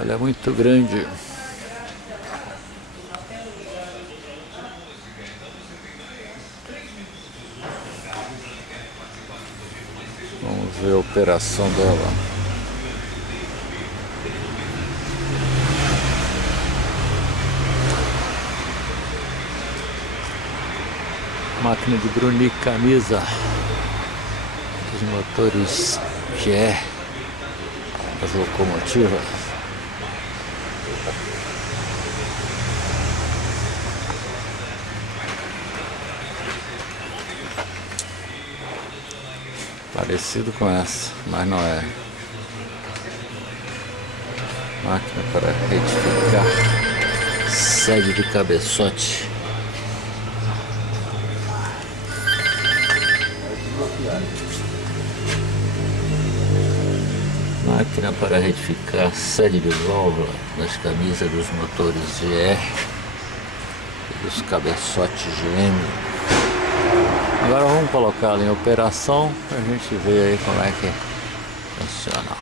Ela é muito grande. Vamos ver a operação dela. Máquina de brunir camisa dos motores GE das locomotivas. Parecido com essa, mas não é. Máquina para retificar sede de cabeçote. Máquina para retificar sede de válvula das camisas dos motores GR e dos cabeçotes GM. Agora vamos colocá-la em operação para a gente ver aí como é que funciona.